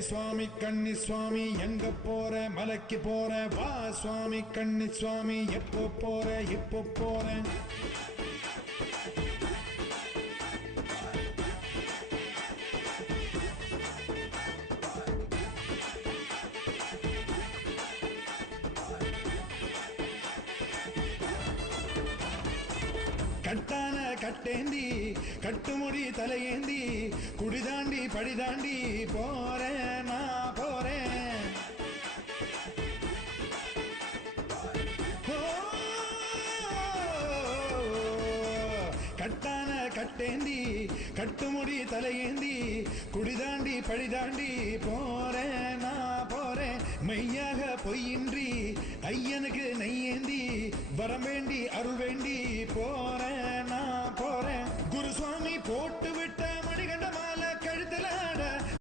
சுவாமி கன்னி சுவாமி எங்க போற மலைக்கு போற வா சுவாமி கன்னி சுவாமி எப்போ போற எப்போ போற கட்டான கட்டேந்தி கட்டுமுடி தலையேந்தி குடிதாண்டி படிதாண்டி போறேன் நான் போறேன் கட்டான கட்டேந்தி கட்டுமுடி தலையேந்தி குடிதாண்டி படிதாண்டி போறேன் நான் போறேன் மெய்யாக பொய்யின்றி ஐயனுக்கு நெய்யேந்தி வரம் வேண்டி அருள் வேண்டி போறேன் நான் போறேன் குருசுவாமி போட்டு விட்ட